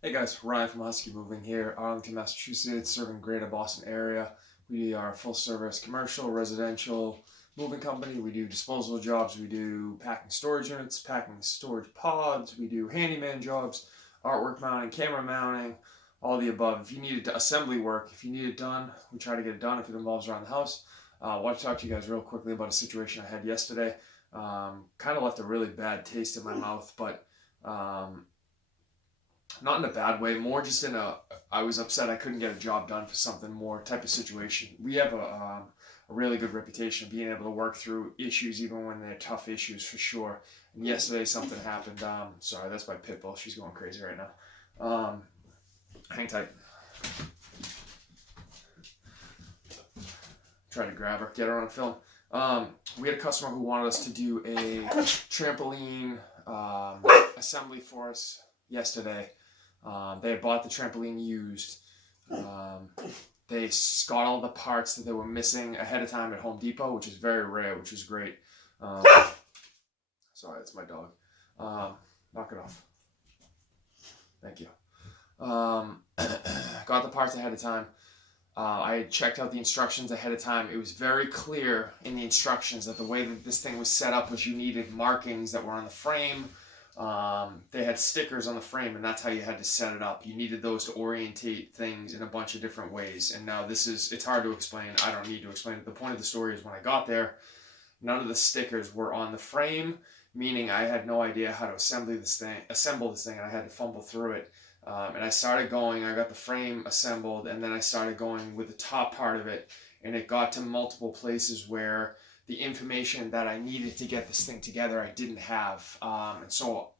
Hey guys, Ryan from Husky Moving here, Arlington, Massachusetts, serving greater Boston area. We are a full service commercial, residential moving company. We do disposal jobs, we do packing storage units, packing storage pods, we do handyman jobs, artwork mounting, camera mounting, all the above. If you needed assembly work, if you need it done, we try to get it done if it involves around the house. I want to talk to you guys real quickly about a situation I had yesterday. Kind of left a really bad taste in my mouth, but not in a bad way, more just in a I was upset I couldn't get a job done for something more type of situation. We have a really good reputation of being able to work through issues even when they're tough issues for sure. And yesterday something happened. Sorry, that's my pit bull. She's going crazy right now. Hang tight. Try to grab her, get her on film. We had a customer who wanted us to do a trampoline assembly for us yesterday. They had bought the trampoline used. They got all the parts that they were missing ahead of time at Home Depot, which is very rare, which is great. Um, Sorry, that's my dog. Knock it off. Thank you. Got the parts ahead of time. I had checked out the instructions ahead of time. It was very clear in the instructions that the way that this thing was set up was you needed markings that were on the frame. They had stickers on the frame, and that's how you had to set it up. You needed those to orientate things in a bunch of different ways. And now it's hard to explain. I don't need to explain it. The point of the story is when I got there, none of the stickers were on the frame, meaning I had no idea how to assemble this thing, and I had to fumble through it. And I started going, I got the frame assembled, and then I started going with the top part of it, and it got to multiple places where the information that I needed to get this thing together I didn't have. And so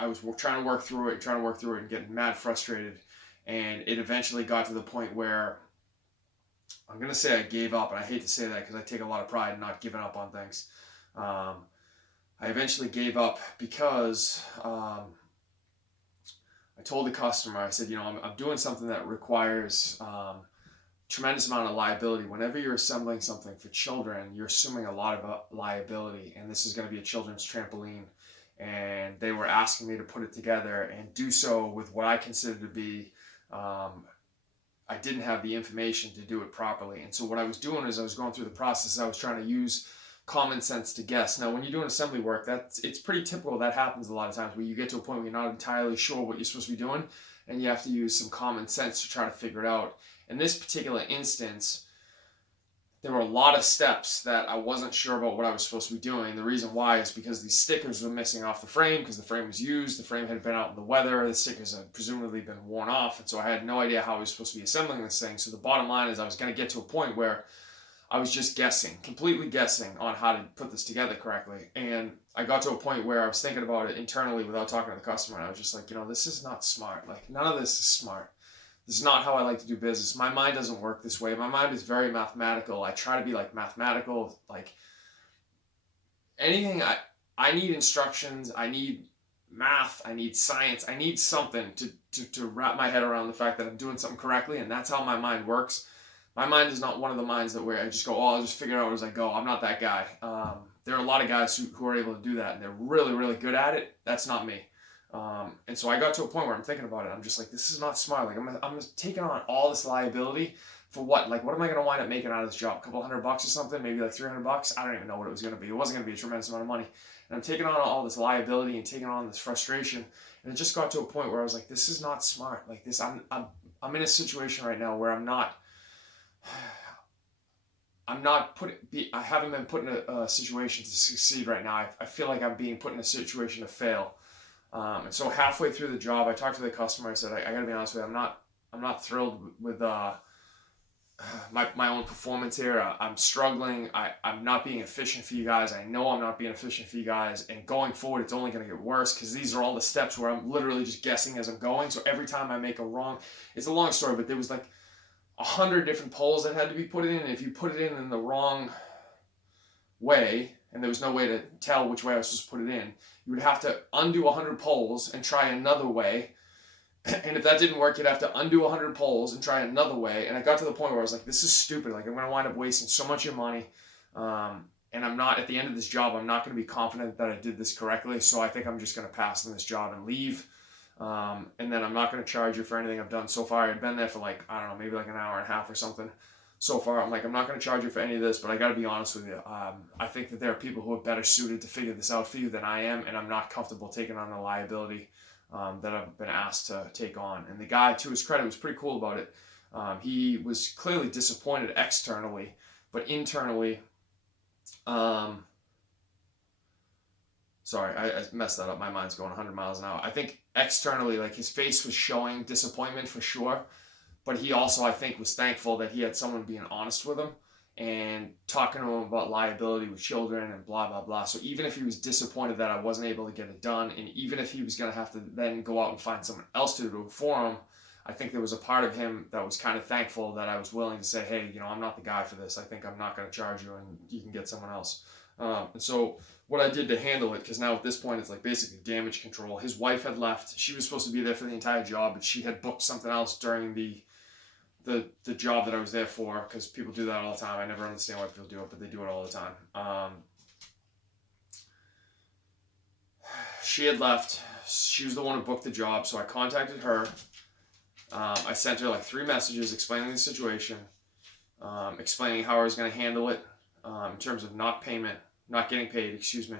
I was trying to work through it, and getting mad frustrated. And it eventually got to the point where I'm going to say I gave up, and I hate to say that because I take a lot of pride in not giving up on things. I eventually gave up because I told the customer, I said, I'm doing something that requires tremendous amount of liability. Whenever you're assembling something for children, you're assuming a lot of liability, and this is going to be a children's trampoline. And they were asking me to put it together and do so with what I consider to be, I didn't have the information to do it properly. And so what I was doing is I was going through the process. I was trying to use common sense to guess. Now, when you're doing assembly work, it's pretty typical. That happens a lot of times where you get to a point where you're not entirely sure what you're supposed to be doing, and you have to use some common sense to try to figure it out. In this particular instance, there were a lot of steps that I wasn't sure about what I was supposed to be doing. The reason why is because these stickers were missing off the frame because the frame was used. The frame had been out in the weather. The stickers had presumably been worn off. And so I had no idea how I was supposed to be assembling this thing. So the bottom line is I was going to get to a point where I was just guessing, completely guessing on how to put this together correctly. And I got to a point where I was thinking about it internally without talking to the customer. And I was just like, this is not smart. Like, none of this is smart. This is not how I like to do business. My mind doesn't work this way. My mind is very mathematical. I try to be like mathematical. Like anything, I need instructions. I need math. I need science. I need something to wrap my head around the fact that I'm doing something correctly. And that's how my mind works. My mind is not one of the minds that where I just go, I'll just figure it out as I go. I'm not that guy. There are a lot of guys who are able to do that, and they're really, really good at it. That's not me. And so I got to a point where I'm thinking about it. I'm just like, this is not smart. Like, I'm taking on all this liability for what? Like, what am I going to wind up making out of this job? A couple $100 or something? Maybe like $300? I don't even know what it was going to be. It wasn't going to be a tremendous amount of money. And I'm taking on all this liability and taking on this frustration. And it just got to a point where I was like, this is not smart. Like this, I'm in a situation right now where I haven't been put in a situation to succeed right now. I feel like I'm being put in a situation to fail. And so halfway through the job, I talked to the customer. I said, I got to be honest with you, I'm not thrilled with my own performance here. I'm struggling. I'm not being efficient for you guys. I know I'm not being efficient for you guys. And going forward, it's only going to get worse because these are all the steps where I'm literally just guessing as I'm going. So every time I make a wrong, it's a long story, but there was like 100 different polls that had to be put in. And if you put it in the wrong way, and there was no way to tell which way I was supposed to put it in, you would have to undo 100 polls and try another way. And if that didn't work, you'd have to undo 100 polls and try another way. And I got to the point where I was like, this is stupid. Like, I'm going to wind up wasting so much of your money. And I'm not, at the end of this job, I'm not going to be confident that I did this correctly. So I think I'm just going to pass on this job and leave. And then I'm not going to charge you for anything I've done so far. I'd been there for like, I don't know, maybe like an hour and a half or something so far. I'm like, I'm not going to charge you for any of this, but I got to be honest with you. I think that there are people who are better suited to figure this out for you than I am, and I'm not comfortable taking on the liability that I've been asked to take on. And the guy, to his credit, was pretty cool about it. He was clearly disappointed externally, but internally, sorry, I messed that up. My mind's going 100 miles an hour. I think externally, like his face was showing disappointment for sure, but he also, I think, was thankful that he had someone being honest with him and talking to him about liability with children and blah, blah, blah. So even if he was disappointed that I wasn't able to get it done, and even if he was going to have to then go out and find someone else to do it for him, I think there was a part of him that was kind of thankful that I was willing to say, hey, I'm not the guy for this. I think I'm not going to charge you and you can get someone else. And so what I did to handle it, because now at this point it's like basically damage control. His wife had left. She was supposed to be there for the entire job, but she had booked something else during the job that I was there for, because people do that all the time. I never understand why people do it, but they do it all the time. She had left. She was the one who booked the job, so I contacted her. I sent her like 3 messages explaining the situation, explaining how I was going to handle it in terms of not getting paid, excuse me.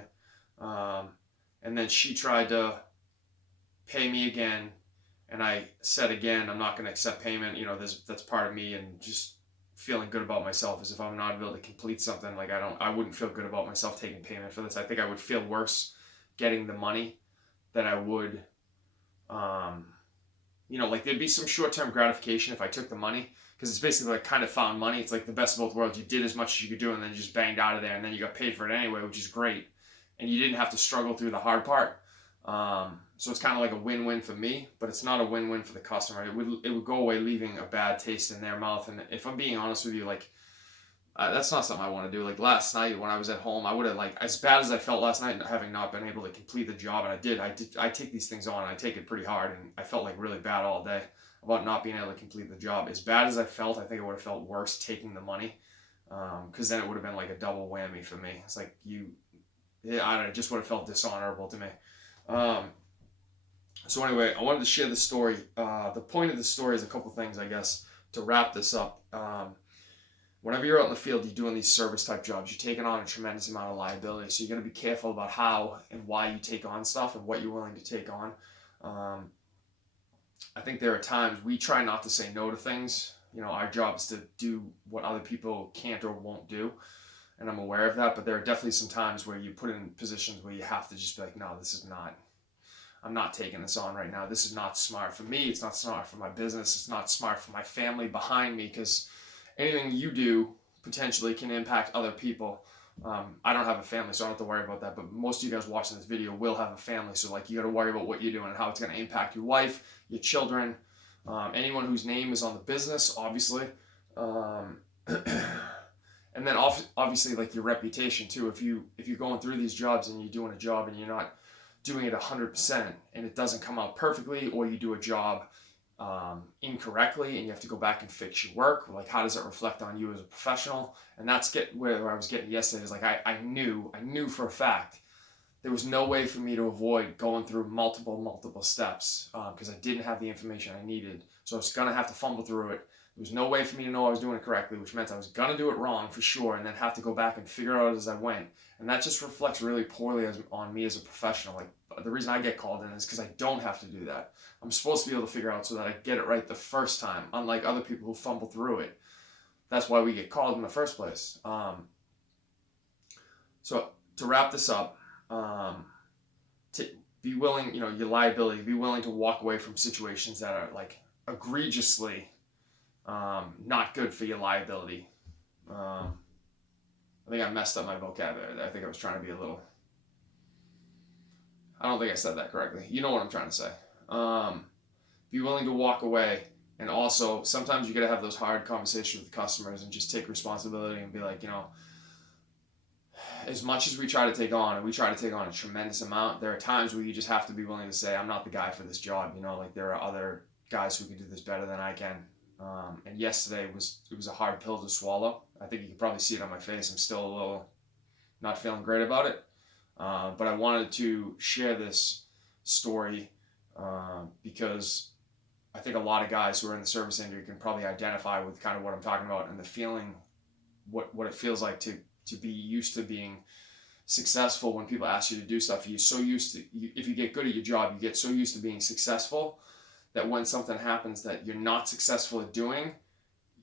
And then she tried to pay me again, and I said again, I'm not going to accept payment. That's part of me, and just feeling good about myself is if I'm not able to complete something, like I wouldn't feel good about myself taking payment for this. I think I would feel worse getting the money than I would, like there'd be some short-term gratification if I took the money, because it's basically like kind of found money. It's like the best of both worlds. You did as much as you could do, and then you just banged out of there, and then you got paid for it anyway, which is great. And you didn't have to struggle through the hard part. So it's kind of like a win-win for me, but it's not a win-win for the customer. It would go away leaving a bad taste in their mouth. And if I'm being honest with you, like that's not something I want to do. Like last night when I was at home, I would have, like, as bad as I felt last night having not been able to complete the job, and I take these things on and I take it pretty hard, and I felt like really bad all day about not being able to complete the job. As bad as I felt, I think I would have felt worse taking the money, because then it would have been like a double whammy for me. It's like I don't know, it just would have felt dishonorable to me. So anyway, I wanted to share the story. The point of the story is a couple things, I guess, to wrap this up. Whenever you're out in the field, you're doing these service type jobs, you're taking on a tremendous amount of liability. So you're going to be careful about how and why you take on stuff and what you're willing to take on. I think there are times we try not to say no to things. Our job is to do what other people can't or won't do. And I'm aware of that, but there are definitely some times where you put in positions where you have to just be like, no, I'm not taking this on right now. This is not smart for me. It's not smart for my business. It's not smart for my family behind me, because anything you do potentially can impact other people. I don't have a family, so I don't have to worry about that, but most of you guys watching this video will have a family, so like you got to worry about what you're doing and how it's going to impact your wife, your children, anyone whose name is on the business, obviously. And then obviously like your reputation too. If you're going through these jobs and you're doing a job and you're not doing it 100% and it doesn't come out perfectly, or you do a job incorrectly and you have to go back and fix your work, like how does it reflect on you as a professional? And that's where I was getting yesterday, is like I knew for a fact there was no way for me to avoid going through multiple steps, because I didn't have the information I needed. So I was going to have to fumble through it. There was no way for me to know I was doing it correctly, which meant I was going to do it wrong for sure, and then have to go back and figure it out as I went. And that just reflects really poorly on me as a professional. Like the reason I get called in is because I don't have to do that. I'm supposed to be able to figure out so that I get it right the first time, unlike other people who fumble through it. That's why we get called in the first place. So to wrap this up, to be willing, your liability, be willing to walk away from situations that are like egregiously not good for your liability. I think I messed up my vocabulary there. I think I was trying to be a little... I don't think I said that correctly. You know what I'm trying to say. Be willing to walk away. And also, sometimes you got to have those hard conversations with the customers and just take responsibility and be like, as much as we try to take on, and we try to take on a tremendous amount, there are times where you just have to be willing to say, I'm not the guy for this job. Like there are other guys who can do this better than I can. And yesterday it was a hard pill to swallow. I think you can probably see it on my face. I'm still a little not feeling great about it. But I wanted to share this story because I think a lot of guys who are in the service industry can probably identify with kind of what I'm talking about and the feeling, what it feels like to be used to being successful when people ask you to do stuff. You're so used to, if you get good at your job, you get so used to being successful that when something happens that you're not successful at doing,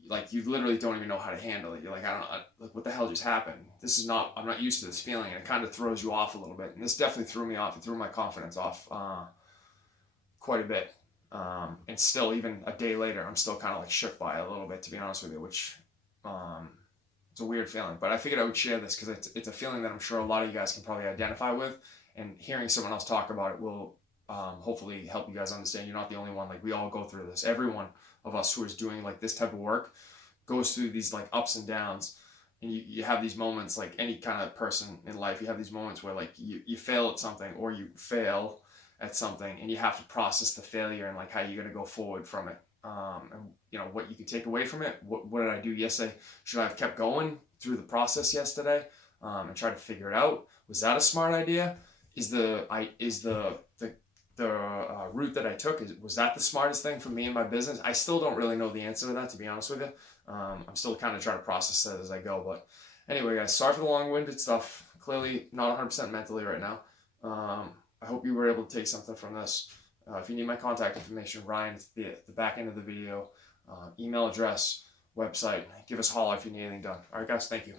like you literally don't even know how to handle it. You're like, like what the hell just happened? I'm not used to this feeling, and it kind of throws you off a little bit. And this definitely threw me off. It threw my confidence off quite a bit. And still, even a day later, I'm still kind of like shook by it a little bit, to be honest with you, which it's a weird feeling. But I figured I would share this because it's a feeling that I'm sure a lot of you guys can probably identify with, and hearing someone else talk about it will hopefully help you guys understand you're not the only one. Like we all go through this. Everyone of us who is doing like this type of work goes through these like ups and downs, and you have these moments, like any kind of person in life, you have these moments where like you fail at something or you fail at something, and you have to process the failure and like how you're going to go forward from it, and you know what you can take away from it. What did I do yesterday? Should I have kept going through the process yesterday and try to figure it out? Was that a smart idea? Is the route that I took, was that the smartest thing for me and my business? I still don't really know the answer to that, to be honest with you. I'm still kind of trying to process that as I go. But anyway, guys, sorry for the long-winded stuff. Clearly not 100% mentally right now. I hope you were able to take something from this. If you need my contact information, Ryan, the back end of the video, email address, website. Give us a holler if you need anything done. All right, guys, thank you.